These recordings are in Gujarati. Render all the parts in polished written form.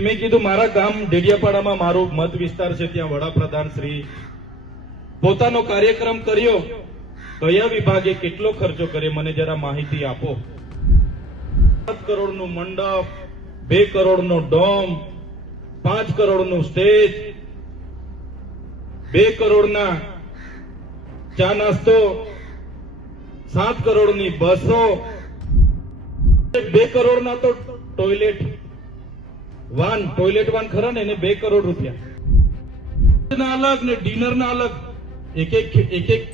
મેં કીધું મારા ગામ ડેડિયાપાડામાં મારો મત વિસ્તાર છે, ત્યાં વડાપ્રધાન શ્રી પોતાનો કાર્યક્રમ કર્યો, કયા વિભાગે કેટલો ખર્ચો કર્યો મને જરા માહિતી આપો. 7 કરોડનું મંડપ, 2 કરોડનો ડોમ, 5 કરોડનું સ્ટેજ, 2 કરોડના ચા નાસ્તો, 7 કરોડની બસો, 2 કરોડના તો ટોયલેટ વાન ખરા ને એને 2 કરોડ રૂપિયા અલગ ને ડિનર ના અલગ. એક એક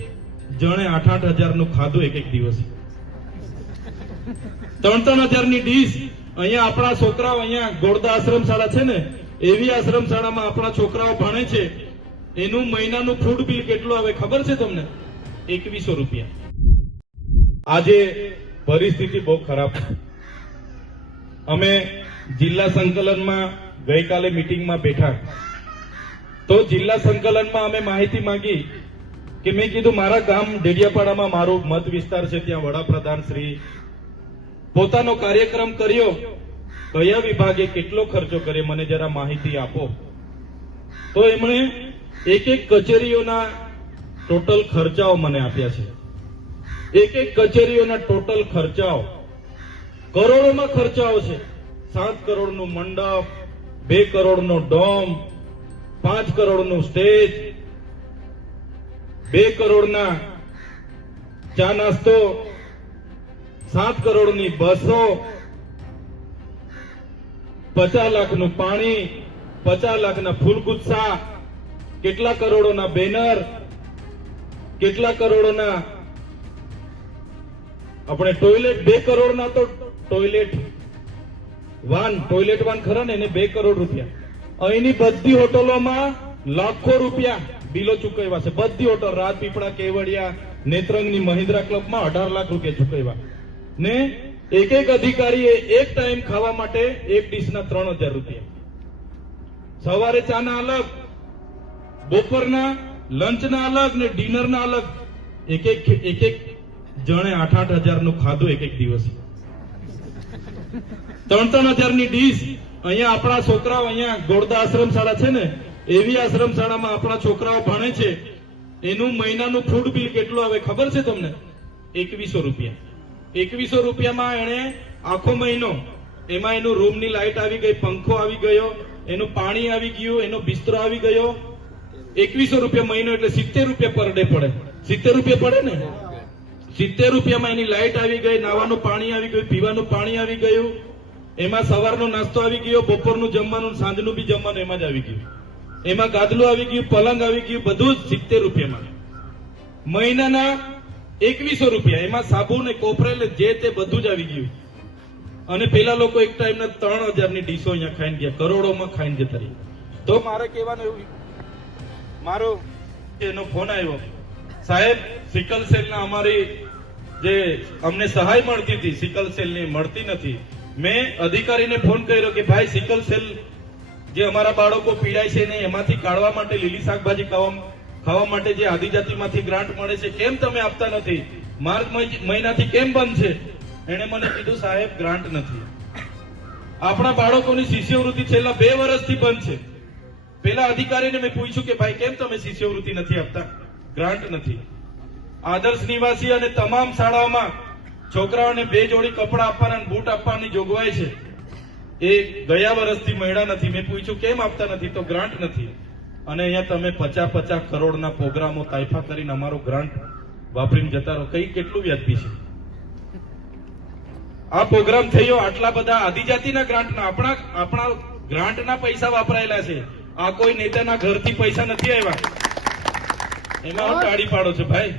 જણે 8,000 નું ખાધું એક દિવસ. 3,000 ની ડીશ. અહીંયા આપણા છોકરાઓ, અહીંયા ગોળદા આશ્રમ શાળા છે ને, એવી આશ્રમ શાળામાં આપણા છોકરાઓ ભણે છે, એનું મહિનાનું ફૂડ બિલ કેટલું આવે ખબર છે તમને? 2100 રૂપિયા. આજે પરિસ્થિતિ બહુ ખરાબ. અમે જિલ્લા સંકલનમાં ગઈકાલે મીટિંગમાં બેઠા, તો જિલ્લા સંકલનમાં અમે માહિતી માંગી કે મેં કીધું મારા ગામ ડેડિયાપાડામાં મારો મત વિસ્તાર છે, ત્યાં વડાપ્રધાન શ્રી પોતાનો કાર્યક્રમ કર્યો, કયા વિભાગે કેટલો ખર્ચો કર્યો મને જરા માહિતી આપો. તો એમણે એક કચેરીઓના ટોટલ ખર્ચાઓ મને આપ્યા છે. એક કચેરીઓના ટોટલ ખર્ચાઓ કરોડોમાં ખર્ચાઓ છે. 7 કરોડનું મંડપ, 2 કરોડનો ડોમ, 5 કરોડનું સ્ટેજ, 2 કરોડના ચા નાસ્તો, 7 કરોડની બસો, 50 લાખનું પાણી, 50 લાખના ફૂલગુચ્છા, કેટલા કરોડોના બેનર, કેટલા કરોડોના આપણે ટોયલેટ, 2 કરોડના તો ટોયલેટ વાન ખરા ને એને 2 કરોડ રૂપિયા. અહીંની બધી હોટલોમાં લાખો રૂપિયા બિલો ચૂકવ્યા છે. બધી હોટલ, રાજપીપળા, કેવડિયા, નેત્રંગની મહિન્દ્રા ક્લબમાં 18 લાખ રૂપિયા ચૂકવ્યા ને એક અધિકારીએ એક ટાઈમ ખાવા માટે એક ડીશના 3,000 રૂપિયા. સવારે ચાના અલગ, બપોરના લંચના અલગ ને ડિનરના અલગ. એક જણે 8,000 નું ખાધું એક દિવસ. 3,000 ની ડીશ. અહીંયા આપણા છોકરાઓ, અહીંયા ગોળદા આશ્રમ શાળા છે ને, એવી આશ્રમ શાળામાં આપણા છોકરાઓ ભણે છે, એનું મહિનાનું ફૂડ બિલ કેટલું આવે ખબર છે તમને? 2100 રૂપિયા. 2100 રૂપિયામાં એને આખો મહિનો, એમાં એનું રૂમની લાઇટ આવી ગઈ, પંખો આવી ગયો, એનું પાણી આવી ગયું, એનો બિસ્તરો આવી ગયો. 2100 રૂપિયા મહિનો એટલે 70 રૂપિયા પર ડે પડે. 70 રૂપિયા પડે ને. 70 રૂપિયામાં એની લાઇટ આવી ગઈ, નાવાનું પાણી આવી ગયું, પીવાનું પાણી આવી ગયું, એમાં સવારનો નાસ્તો આવી ગયો, બપોરનું જમવાનું, સાંજનું બી જમવાનું એમાં જ આવી ગયું, એમાં ગાદલું આવી ગયું, પલંગ આવી ગયું, બધું જ 70 રૂપિયામાં. મહિનાના 2100 રૂપિયા, એમાં સાબુ ને કોપરેલ જે તે બધું જ આવી ગયું. અને પેલા લોકો એક ટાઈમના 3,000 ની ડીશો અહીંયા ખાઈને ગયા, કરોડોમાં ખાઈને જતા રહ્યા. તો મારે કહેવાનું એવું, મારો એનો ફોન આવ્યો, સાહેબ સિકલ સેલના અમારી જે અમને સહાય મળતી હતી, સિકલ સેલની મળતી નથી. મેં અધિકારીને ફોન કર્યો કે ભાઈ સિકલ સેલ જે અમારા બાળકો પીડાય છે ને એમાંથી કાઢવા માટે, લીલી શાકભાજી ખાવા માટે જે આદિજાતિમાંથી ગ્રાન્ટ મળે છે, કેમ તમે આપતા નથી? માર્ચ મહિનાથી કેમ બંધ છે? એને મને કીધું સાહેબ ગ્રાન્ટ નથી. આપણા બાળકોની શિષ્યવૃત્તિ છેલ્લા 2 વર્ષથી બંધ છે. પેલા અધિકારીને મેં પૂછ્યું કે ભાઈ કેમ તમે શિષ્યવૃત્તિ નથી આપતા? ગ્રાન્ટ નથી. આદર્શ નિવાસી અને તમામ શાળાઓમાં છોકરાઓને 2 જોડી કપડા આપવાના, બૂટ આપવાની જોગવાઈ છે, એ ગયા વર્ષથી મળ્યા નથી. મેં પૂછ્યું કેમ આપતા નથી? તો ગ્રાન્ટ નથી. અને અહીંયા તમે 50 કરોડના પ્રોગ્રામો તાઇફા કરીને અમારો ગ્રાન્ટ વાપરીને જતા રહો. કઈ કેટલું વ્યાજબી છે આ પ્રોગ્રામ થયો? આટલા બધા આદિજાતિના ગ્રાન્ટના, આપણા ગ્રાન્ટના પૈસા વાપરાયેલા છે. આ કોઈ નેતાના ઘરથી પૈસા નથી આવ્યા. એમાં ટાળી પાડો છે ભાઈ.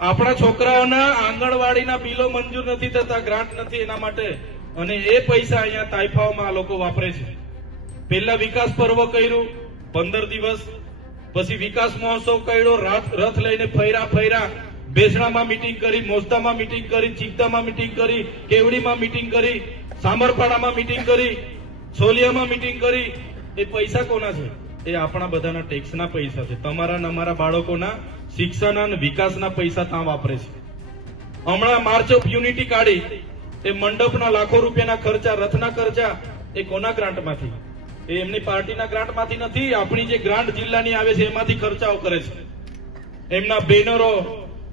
આપણા છોકરાઓના આંગણવાડીના બિલો મંજૂર નથી થતા, ગ્રાન્ટ નથી એના માટે, અને એ પૈસા અહીંયા તાઇફાઓમાં આ લોકો વાપરે છે. પહેલા વિકાસ પર્વ કર્યું 15 દિવસ, પછી વિકાસ મહોત્સવ કર્યો, રથ લઈને ફર્યા, બેસણામાં મીટિંગ કરી, મોસ્તામાં મીટિંગ કરી, ચીકદામાં મીટિંગ કરી, કેવડીમાં મીટિંગ કરી, સામરપાડામાં મીટિંગ કરી, સોલિયામાં મીટિંગ કરી. એ પૈસા કોના છે? એ આપણા બધાના ટેક્સના પૈસા છે. તમારા ને અમારા બાળકોના શિક્ષણ અને વિકાસના પૈસા ત્યાં વાપરે છે. હમણાં માર્ચ ઓફ યુનિટી કાઢી, એ મંડપના લાખો રૂપિયાના ખર્ચા, રથના ખર્ચા, એ કોના ગ્રાન્ટમાંથી? એ એમની પાર્ટીના ગ્રાન્ટમાંથી નથી, આપણી જે ગ્રાન્ટ જિલ્લાની આવે છે એમાંથી ખર્ચાઓ કરે છે. એમના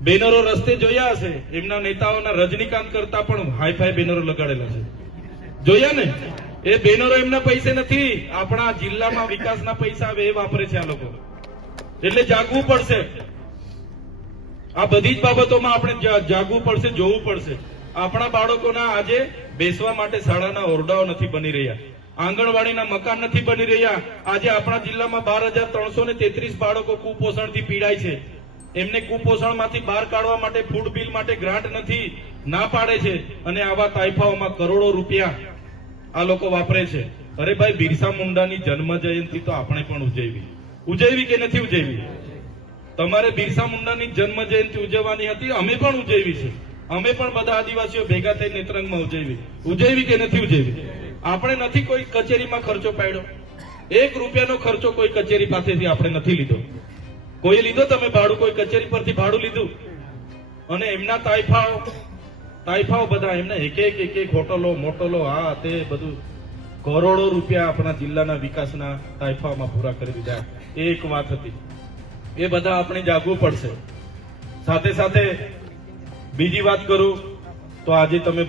બેનરો રસ્તે જોયા હશે, એમના નેતાઓના રજનીકાંત કરતા પણ હાઈફાઈ બેનરો લગાડેલા છે, જોયા ને? એ બેનરો એમના પૈસે નથી, આપણા જિલ્લામાં વિકાસના પૈસા આવે એ વાપરે છે આ લોકો. એટલે જાગવું પડશે, આ બધી જ બાબતોમાં આપણે જાગવું પડશે, જોવું પડશે. આપણા બાળકોના આજે બેસવા માટે શાળાના ઓરડાઓ નથી બની રહ્યા, આંગણવાડીના મકાન નથી બની રહ્યા. આજે આપણા જિલ્લામાં 12,333 બાળકો કુપોષણથી પીડાય છે. એમને કુપોષણમાંથી બહાર કાઢવા માટે ફૂડ બિલ માટે ગ્રાન્ટ નથી, ના પાડે છે, અને આવા તાઇફાઓમાં કરોડો રૂપિયા આ લોકો વાપરે છે. અરે ભાઈ, બિરસા મુંડાની જન્મ જયંતિ તો આપણે પણ ઉજવવી કે નથી ઉજવવી? તમારે બિરસા મુંડાની જન્મ જયંતિ ઉજવવાની હતી, અમે પણ ઉજવવી છે. અમે પણ બધા આદિવાસીઓ ભેગા થઈ નેત્રંગમાં ઉજવવી કે નથી ઉજવવી? આપણે નથી કોઈ કચેરીમાં ખર્ચો પાડ્યો, 1 રૂપિયાનો ખર્ચો કોઈ કચેરી પાસેથી આપણે નથી લીધો. કોઈ લીધો? તમે ભાડું કોઈ કચેરી પરથી ભાડું લીધું? અને એમના તાઇફાઓ બધા એમના એક હોટલો મોટલો આ તે બધું કરોડો રૂપિયા આપણા જિલ્લાના વિકાસના તાઇફામાં પૂરા કરી દીધા. એક વાત હતી, એ બધા આપણે જાગવું પડશે. સાથે સાથે બીજી વાત કરું તો આજે તમે